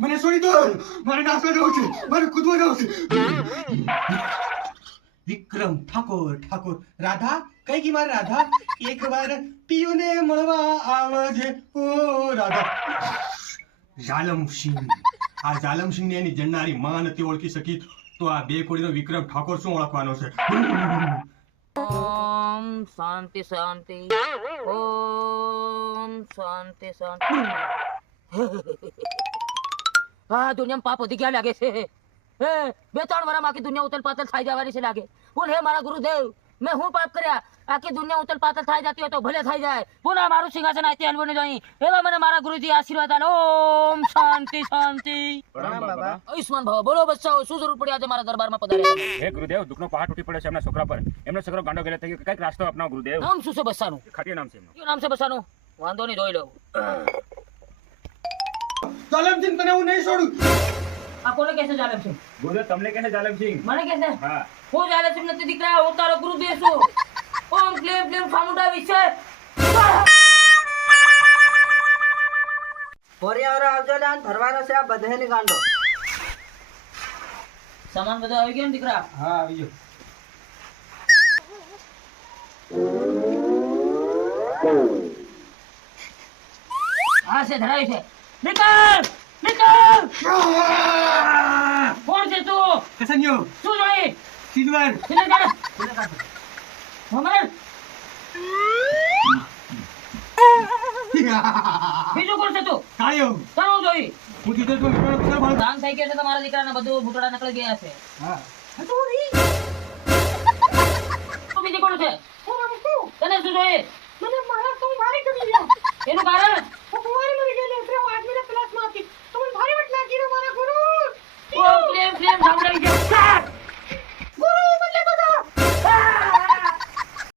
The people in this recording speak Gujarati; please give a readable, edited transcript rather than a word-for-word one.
મને છોડી દો, મારે નાસવા જવું છે, મારે કૂદવા જવું છે. વિક્રમ ઠાકોર રાધા કઈ ગઈ મારી રાધા? એક વાર પિયુને મળવા આવજે ઓ રાધા. જાલમસિંહ, આ જાલમસિંહ ને એની જન્નારી માં નથી ઓળખી શકી તો આ બે કોડીનો વિક્રમ ઠાકોર શું ઓળખવાનો છે? ઓમ શાંતિ શાંતિ ઓમ શાંતિ શાંતિ. આ દુનિયામાં પાપ વધી ગયા લાગે છે. હે 2-3 વર્ષમાં આખી દુનિયા ઉથલ પાથલ થઈ જવાની છે લાગે. બોલ હે મારા ગુરુદેવ, મેં હું પાપ કર્યા? આખી દુનિયા ઉથલ પાથલ થઈ જતી હોય તો ભલે થઈ જાય. પુનઃ મારું સિંહાસન આથી હલવું નહીં. એવા મને મારા ગુરુજી આશીર્વાદ આલો. ઓમ શાંતિ શાંતિ. પ્રણામ બાબા. આયુષ્માન ભવ. બોલો બચ્ચાઓ, શું જરૂર પડી આજે મારા દરબારમાં પધાર્યા? હે ગુરુદેવ, દુઃખનો પહાડ તૂટી પડ્યો છે એમના છોકરા પર. એમનો છોકરો ગાંડો ગયેલો થઈ ગયો. કઈક રાસ્તો અપનાવો ગુરુદેવ. નામ શું છે બચ્ચાનું? ખાટીયું નામ છે એમનું. કયું નામ છે બચ્ચાનું? વાંધો નહીં, જોઈ લઉં. જાલમસિંહ તને હું નહીં છોડું. આ કોને કહેશે જાલમસિંહ? ગુરુદેવ તમને કહે છે જાલમસિંહ. મને કહેશે? હા. હું જાલમસિંહ નથી દીકરા, હું તારો ગુરુદેવ છું. ઓમ ક્લેમ ક્લેમ ફામુંડા વિશે. પોરિયાવાળો આવજો ને ભરવાનો છે આ બધેની ગાંડો. સામાન બધો આવી ગયો ને દીકરા? હા આવી ગયો. હા છે, ધરાય છે. નીકળ નીકળ. કોણ છે તું? કસન્યો શું જોઈએ? સિલ્વર છેલ્લે કાઢ. ભમર. બીજું કોણ છે તું? કાયો તારું જોઈ. હું કીધું તો વિક્રમ બધા ભાગ. દાન થઈ ગયો છે તમારા દીકરાના, બધું ભૂતડા નકળી ગયા છે. હા તું બીજી કોણ છે? તને શું જોઈએ? એનું કારણ?